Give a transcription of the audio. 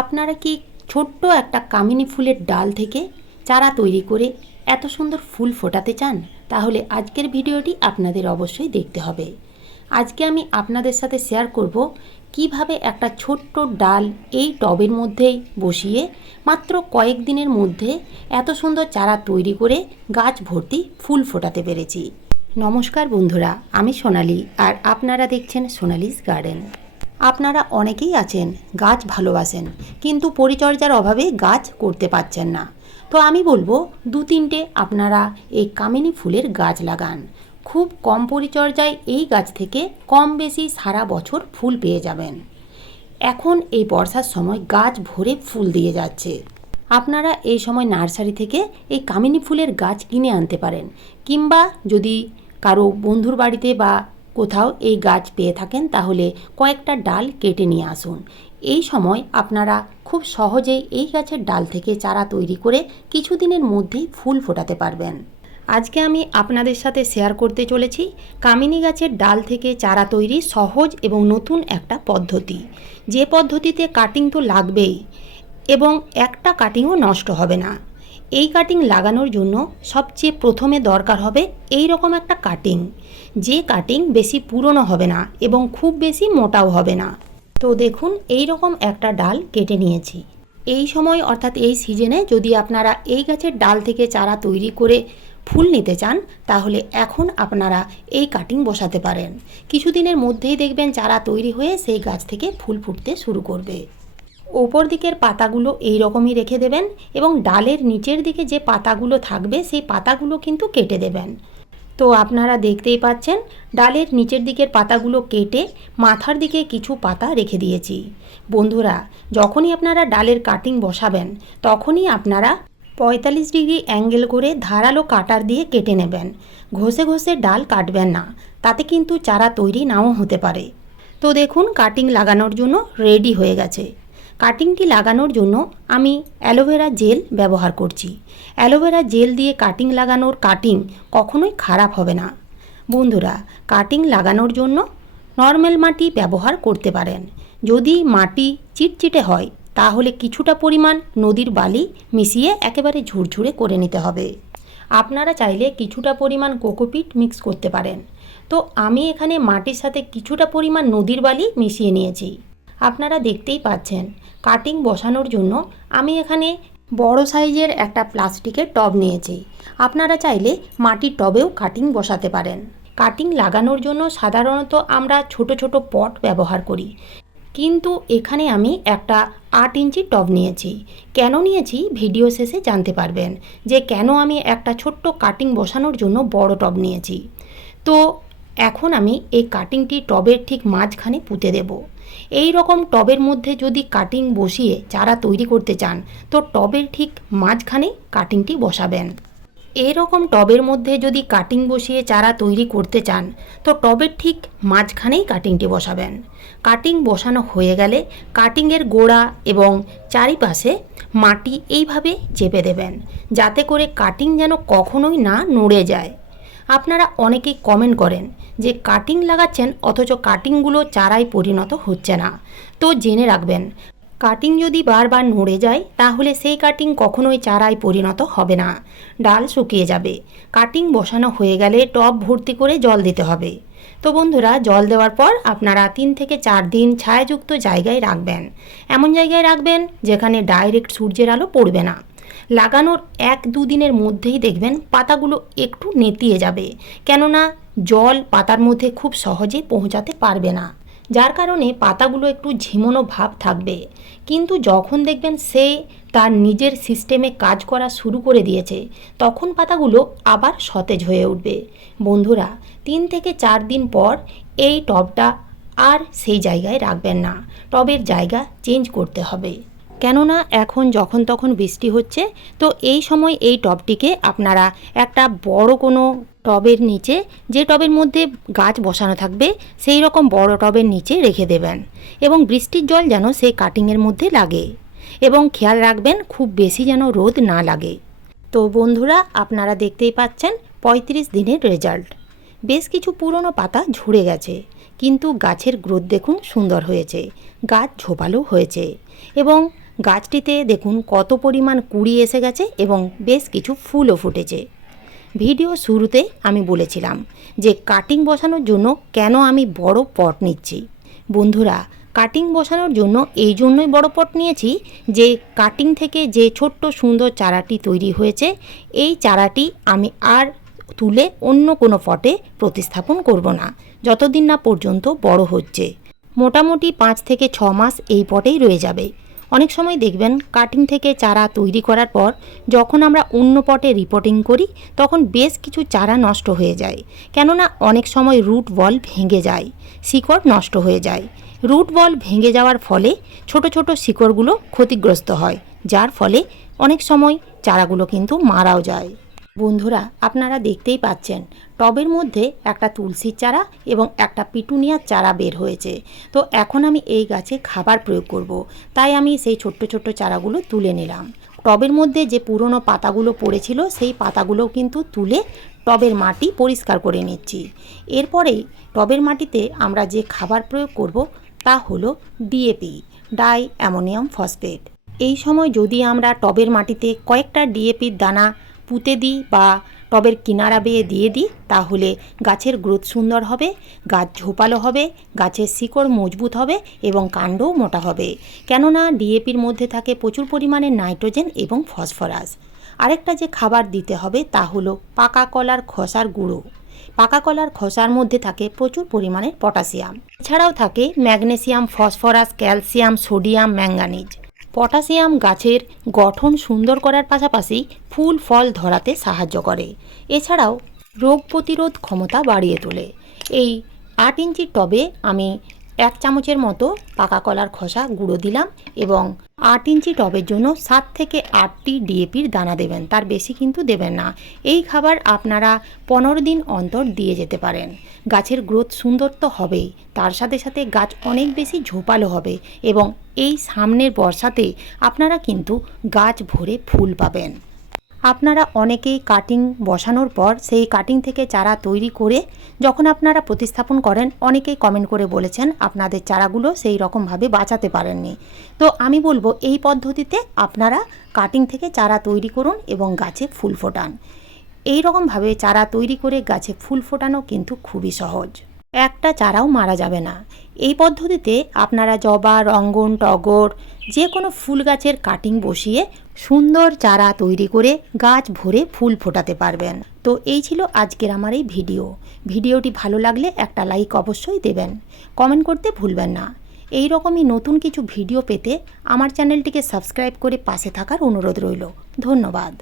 আপনারা কি ছোট্ট একটা কামিনী ফুলের ডাল থেকে চারা তৈরি করে এত সুন্দর ফুল ফোটাতে চান? তাহলে আজকের ভিডিওটি আপনাদের অবশ্যই দেখতে হবে। আজকে আমি আপনাদের সাথে শেয়ার করব কীভাবে একটা ছোট্ট ডাল এই টবের মধ্যেই বসিয়ে মাত্র কয়েক দিনের মধ্যে এত সুন্দর চারা তৈরি করে গাছ ভর্তি ফুল ফোটাতে পেরেছি। নমস্কার বন্ধুরা, আমি সোনালি আর আপনারা দেখছেন সোনালিস গার্ডেন। আপনারা অনেকেই আছেন, গাছ ভালোবাসেন, কিন্তু পরিচর্যার অভাবে গাছ করতে পারছেন না। তো আমি বলব, দু তিনটে আপনারা এই কামিনী ফুলের গাছ লাগান। খুব কম পরিচর্যায় এই গাছ থেকে কম বেশি সারা বছর ফুল পেয়ে যাবেন। এখন এই বর্ষার সময় গাছ ভরে ফুল দিয়ে যাচ্ছে। আপনারা এই সময় নার্সারি থেকে এই কামিনী ফুলের গাছ কিনে আনতে পারেন, কিংবা যদি কারও বন্ধুর বাড়িতে বা কোথাও এই গাছ পেয়ে থাকেন, তাহলে কয়েকটা ডাল কেটে নিয়ে আসুন। এই সময় আপনারা খুব সহজেই এই গাছের ডাল থেকে চারা তৈরি করে কিছুদিনের মধ্যেই ফুল ফোটাতে পারবেন। আজকে আমি আপনাদের সাথে শেয়ার করতে চলেছি কামিনী গাছের ডাল থেকে চারা তৈরি সহজ এবং নতুন একটা পদ্ধতি। যে পদ্ধতিতে কাটিং তো লাগবেই এবং একটা কাটিংও নষ্ট হবে না। এই কাটিং লাগানোর জন্য সবচেয়ে প্রথমে দরকার হবে এই রকম একটা কাটিং যে কাটিং বেশি পুরনো হবে না এবং খুব বেশি মোটাও হবে না। তো দেখুন, এই রকম একটা ডাল কেটে নিয়েছি। এই সময় অর্থাৎ এই সিজনে যদি আপনারা এই গাছের ডাল থেকে চারা তৈরি করে ফুল নিতে চান, তাহলে এখন আপনারা এই কাটিং বসাতে পারেন। কিছুদিনের মধ্যেই দেখবেন চারা তৈরি হয়ে সেই গাছ থেকে ফুল ফুটতে শুরু করবে। ওপর দিকের পাতাগুলো এই রকমই রেখে দেবেন এবং ডালের নিচের দিকে যে পাতাগুলো থাকবে সেই পাতাগুলো কিন্তু কেটে দেবেন। তো আপনারা দেখতেই পাচ্ছেন, ডালের নিচের দিকের পাতাগুলো কেটে মাথার দিকে কিছু পাতা রেখে দিয়েছি। বন্ধুরা, যখনই আপনারা ডালের কাটিং বসাবেন, তখনই আপনারা পঁয়তাল্লিশ ডিগ্রি অ্যাঙ্গেল করে ধারালো কাটার দিয়ে কেটে নেবেন। ঘষে ঘষে ডাল কাটবেন না, তাতে কিন্তু চারা তৈরি নাও হতে পারে। তো দেখুন, কাটিং লাগানোর জন্য রেডি হয়ে গেছে। কাটিংটি লাগানোর জন্য আমি অ্যালোভেরা জেল ব্যবহার করছি। অ্যালোভেরা জেল দিয়ে কাটিং লাগানোর কাটিং কখনোই খারাপ হবে না। বন্ধুরা, কাটিং লাগানোর জন্য নর্মাল মাটি ব্যবহার করতে পারেন। যদি মাটি চিটচিটে হয়, তাহলে কিছুটা পরিমাণ নদীর বালি মিশিয়ে একেবারে ঝুরঝুরে করে নিতে হবে। আপনারা চাইলে কিছুটা পরিমাণ কোকোপিট মিক্স করতে পারেন। তো আমি এখানে মাটির সাথে কিছুটা পরিমাণ নদীর বালি মিশিয়ে নিয়েছি। আপনারা দেখতেই পাচ্ছেন। কাটিং বসানোর জন্য আমি এখানে বড় সাইজের একটা প্লাস্টিকের টব নিয়েছি। আপনারা চাইলে মাটির টবেও কাটিং বসাতে পারেন। কাটিং লাগানোর জন্য সাধারণত আমরা ছোট ছোট পট ব্যবহার করি। কিন্তু এখানে আমি একটা আট ইঞ্চি টব নিয়েছি। কেন নিয়েছি ভিডিও শেষে জানতে পারবেন যে কেন আমি একটা ছোট্ট কাটিং বসানোর জন্য বড় টব নিয়েছি। তো এখন আমি এই কাটিংটি টবের ঠিক মাঝখানে পুঁতে দেব। এই রকম টবের মধ্যে যদি কাটিং বসিয়ে চারা তৈরি করতে চান, তো টবের ঠিক মাঝখানে কাটিংটি বসাবেন। এরকম টবের মধ্যে যদি কাটিং বসিয়ে চারা তৈরি করতে চান, তো টবের ঠিক মাঝখানেই কাটিংটি বসাবেন। কাটিং বসানো হয়ে গেলে কাটিংয়ের গোড়া এবং চারিপাশে মাটি এইভাবে চেপে দেবেন, যাতে করে কাটিং যেন কখনোই না নড়ে যায়। আপনারা অনেকেই কমেন্ট করেন যে কাটিং লাগাচ্ছেন, অথচ কাটিংগুলো চারায় পরিণত হচ্ছে না। তো জেনে রাখবেন কাটিং যদি বারবার নড়ে যায়, তাহলে সেই কাটিং কখনোই চারায় পরিণত হবে না। ডাল শুকিয়ে যাবে। কাটিং বসানো হয়ে গেলে টব ভর্তি করে জল দিতে হবে। তো বন্ধুরা, জল দেওয়ার পর আপনারা তিন থেকে চার দিন ছায়াযুক্ত জায়গায় রাখবেন। এমন জায়গায় রাখবেন যেখানে ডাইরেক্ট সূর্যের আলো পড়বে না। লাগানোর এক দুদিনের মধ্যেই দেখবেন পাতাগুলো একটু নেতিয়ে যাবে। কেননা জল পাতার মধ্যে খুব সহজে পৌঁছাতে পারবে না। যার কারণে পাতাগুলো একটু ঝিমোনো ভাব থাকবে। কিন্তু যখন দেখবেন সে তার নিজের সিস্টেমে কাজ করা শুরু করে দিয়েছে, তখন পাতাগুলো আবার সতেজ হয়ে উঠবে। বন্ধুরা, তিন থেকে চার দিন পর এই টবটা আর সেই জায়গায় রাখবেন না। টবের জায়গা চেঞ্জ করতে হবে। কেননা এখন যখন তখন বৃষ্টি হচ্ছে, তো এই সময় এই টবটিকে আপনারা একটা বড় কোনো টবের নিচে, যে টবের মধ্যে গাছ বসানো থাকবে, সেই রকম বড় টবের নিচে রেখে দেবেন এবং বৃষ্টির জল যেন সেই কাটিংয়ের মধ্যে লাগে এবং খেয়াল রাখবেন খুব বেশি যেন রোদ না লাগে। তো বন্ধুরা, আপনারা দেখতেই পাচ্ছেন পঁয়ত্রিশ দিনের রেজাল্ট। বেশ কিছু পুরনো পাতা ঝরে গেছে, কিন্তু গাছের গ্রোথ দেখুন সুন্দর হয়েছে, গাছ ঝোপালো হয়েছে এবং গাছটিতে দেখুন কত পরিমাণ কুড়ি এসে গেছে এবং বেশ কিছু ফুলও ফুটেছে। ভিডিও শুরুতে আমি বলেছিলাম যে কাটিং বসানোর জন্য কেন আমি বড় পট নিচ্ছি। বন্ধুরা, কাটিং বসানোর জন্য এই জন্যই বড় পট নিয়েছি যে কাটিং থেকে যে ছোট্ট সুন্দর চারাটি তৈরি হয়েছে, এই চারাটি আমি আর তুলে অন্য কোনো পটে প্রতিস্থাপন করব না। যতদিন না পর্যন্ত বড় হচ্ছে। মোটামুটি পাঁচ থেকে ছ মাস এই পটেই রয়ে যাবে। অনেক সময় দেখবেন কাটিং থেকে চারা তৈরি করার পর যখন আমরা অন্য পটে রিপোর্টিং করি, তখন বেশ কিছু চারা নষ্ট হয়ে যায়। কেননা অনেক সময় রুট বল ভেঙে যায়, শিকড় নষ্ট হয়ে যায়। রুট বল ভেঙে যাওয়ার ফলে ছোট ছোট শিকড়গুলো ক্ষতিগ্রস্ত হয়, যার ফলে অনেক সময় চারাগুলো কিন্তু মারাও যায়। বন্ধুরা, আপনারা দেখতেই পাচ্ছেন, টবের মধ্যে একটা তুলসীর চারা এবং একটা পিটুনিয়ার চারা বের হয়েছে। তো এখন আমি এই গাছে খাবার প্রয়োগ করব। তাই আমি সেই ছোট্ট ছোট্ট চারাগুলো তুলে নিলাম। টবের মধ্যে যে পুরনো পাতাগুলো পড়েছিল, সেই পাতাগুলো কিন্তু তুলে টবের মাটি পরিষ্কার করে নিচ্ছি। এরপরেই টবের মাটিতে আমরা যে খাবার প্রয়োগ করব, তা হলো ডিএপি ডাই অ্যামোনিয়াম ফসফেট। এই সময় যদি আমরা টবের মাটিতে কয়েকটা ডিএপির দানা পুঁতে দিই বা টবের কিনারা বেয়ে দিয়ে দিই, তাহলে গাছের গ্রোথ সুন্দর হবে, গাছ ঝোপালো হবে, গাছের শিকড় মজবুত হবে এবং কাণ্ডও মোটা হবে। কেননা ডিএপির মধ্যে থাকে প্রচুর পরিমাণে নাইট্রোজেন এবং ফসফরাস। আরেকটা যে খাবার দিতে হবে তা হলো পাকা কলার খসার গুঁড়ো। পাকা কলার খসার মধ্যে থাকে প্রচুর পরিমাণে পটাশিয়াম। এছাড়াও থাকে magnesium, phosphorus, calcium, sodium manganese potassium গাছের গঠন সুন্দর করার পাশাপাশি ফুল, ফল ধরাতে সাহায্য করে। এছাড়াও রোগ প্রতিরোধ ক্ষমতা বাড়িয়ে তোলে। এই আট ইঞ্চির টবে আমি এক চামচের মতো পাকা কলার খোসা গুঁড়ো দিলাম এবং আট ইঞ্চি টবের জন্য সাত থেকে আটটি ডিএপির দানা দেবেন, তার বেশি কিন্তু দেবেন না। এই খাবার আপনারা পনেরো দিন অন্তর দিয়ে যেতে পারেন। গাছের গ্রোথ সুন্দর তো হবেই, তার সাথে সাথে গাছ অনেক বেশি ঝোপালো হবে এবং এই সামনের বর্ষাতে আপনারা কিন্তু গাছ ভরে ফুল পাবেন। আপনারা অনেকেই কাটিং বসানোর পর সেই কাটিং থেকে চারা তৈরি করে যখন আপনারা প্রতিস্থাপন করেন, অনেকেই কমেন্ট করে বলেছেন আপনাদের চারাগুলো সেই রকমভাবে বাঁচাতে পারেননি। তো আমি বলব, এই পদ্ধতিতে আপনারা কাটিং থেকে চারা তৈরি করুন এবং গাছে ফুল ফোটান। এই রকমভাবে চারা তৈরি করে গাছে ফুল ফোটানো কিন্তু খুবই সহজ। একটা চারাও মারা যাবে না। এই পদ্ধতিতে আপনারা জবা, রঙ্গন, টগর যে কোনো ফুল গাছের কাটিং বসিয়ে সুন্দর চারা তৈরি করে গাছ ভরে ফুল ফোটাতে পারবেন। তো এই ছিল আজকের আমার এই ভিডিও। ভিডিওটি ভালো লাগলে একটা লাইক অবশ্যই দেবেন। কমেন্ট করতে ভুলবেন না। এই রকমই নতুন কিছু ভিডিও পেতে আমার চ্যানেলটিকে সাবস্ক্রাইব করে পাশে থাকার অনুরোধ রইল। ধন্যবাদ।